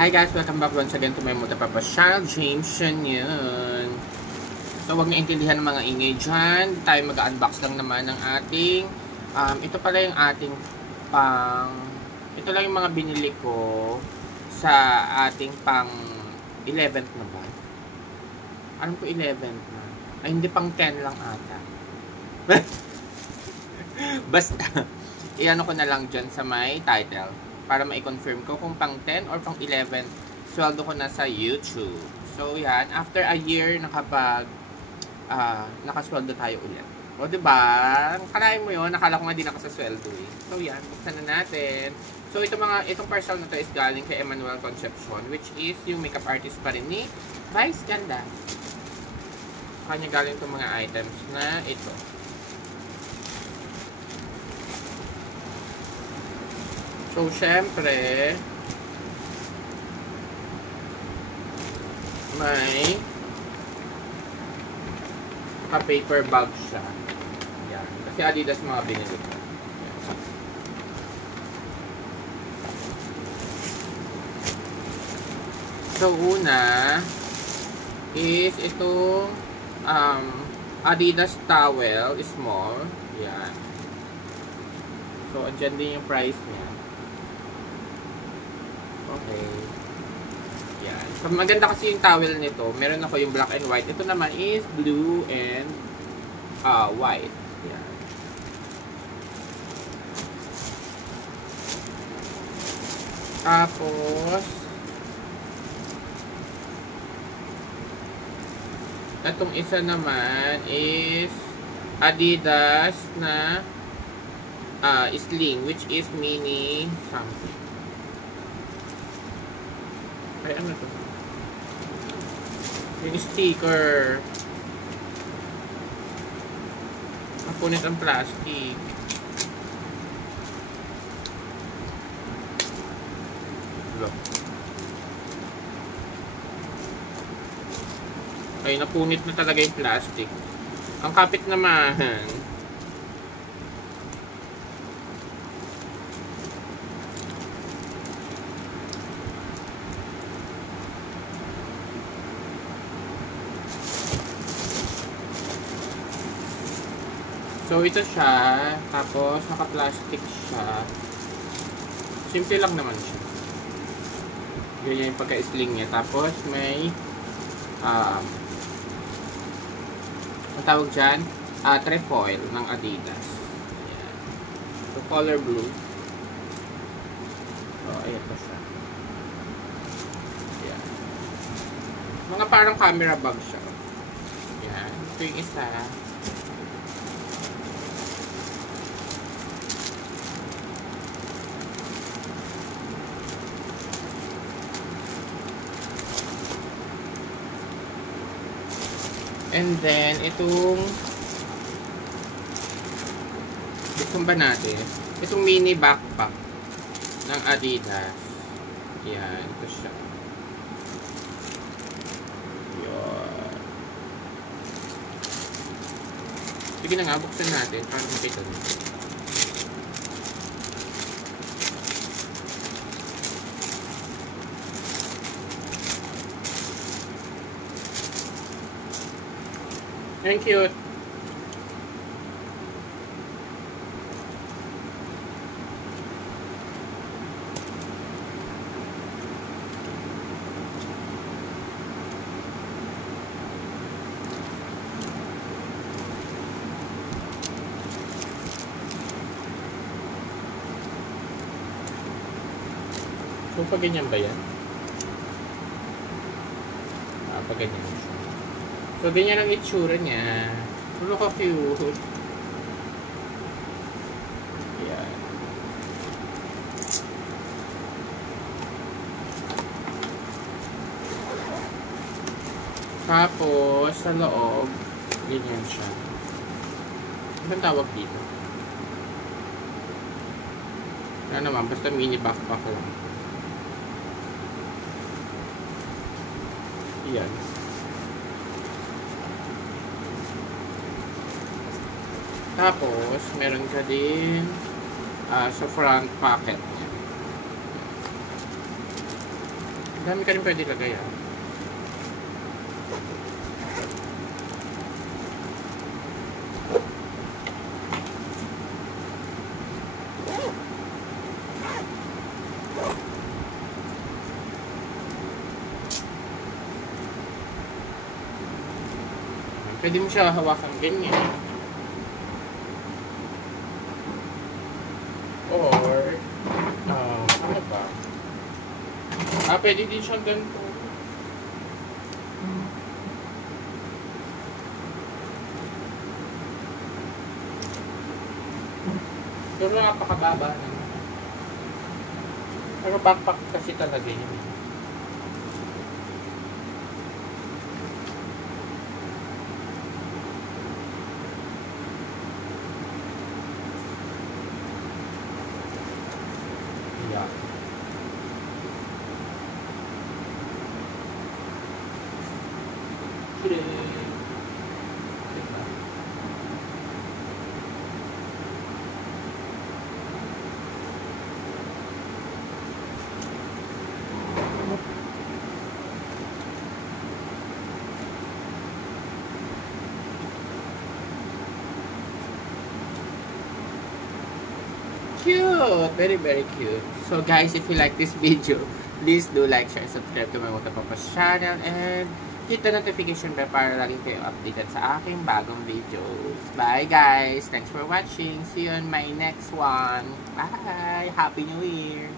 Hi guys, welcome back once again to my multipurpose channel, James Shen yun. So huwag naintindihan ng mga ingay dyan. Tayo mag-unbox lang naman ng ating ito pala yung ating ito lang yung mga binili ko sa ating pang 11th na ba? Anong po 11th na? Ay hindi, pang 10 lang ata. Basta iano ko na lang dyan sa my title para ma-confirm ko kung pang 10 or pang 11 sweldo ko na sa YouTube. So yan, after a year nakasweldo tayo ulit. O diba? Kalahin mo yun, nakala ko nga di nakasasweldo eh. So yan, buksan na natin. So itong parcel na to is galing kay Emmanuel Concepcion, which is yung makeup artist pa rin ni Vice Ganda. Kanya galing itong mga items na ito. So, syempre, may paper bag siya. Yan. Kasi Adidas mga binili ko. So, una is itong Adidas towel, small. Yan. So, andyan din yung price niya. Okay. Yan. So, maganda kasi yung towel nito. Meron ako yung black and white. Ito naman is blue and white. Yan. Tapos, itong isa naman is Adidas na sling, which is mini something. Ay, ano to? Yung sticker. Ang punit ang plastic. Look. Ay, napunit na talaga yung plastic. Ang kapit naman. So, ito siya. Tapos, naka-plastic siya. Simple lang naman siya. Ganyan yung pagka-sling niya. Tapos, may ang tawag dyan, trefoil ng Adidas. Ayan. So, color blue. So, ayan po siya. Ayan. Mga parang camera bag siya. Ayan. Ito yung isa. And then, itong ba natin? Itong mini backpack ng Adidas. Yan, ito siya. Yan. Sige na nga, buksan natin para makita nyo. Thank you. So, pag ganyan ba yan? Pag ganyan siya. So, ganyan ang itsura niya. Ano ka cute. Yan. Tapos, sa loob, ganyan siya. Anong tawag dito? Ano naman, basta mini backpack lang. Yan. Tapos, meron ka din sa front pocket. Dami ka rin pwede lagay ah. Pwede mo siya hawakan ganyan. Or, ano ba? Pwede din siyang ganito. Pero napakababa naman. Pero backpack kasi talaga yun. Yeah. Diba? Cute! Very, very cute. So guys, if you like this video, please do like, share, subscribe to my Motopapas channel and hit the notification bell para lagi kayo updated sa aking bagong videos. Bye guys! Thanks for watching. See you on my next one. Bye! Happy New Year!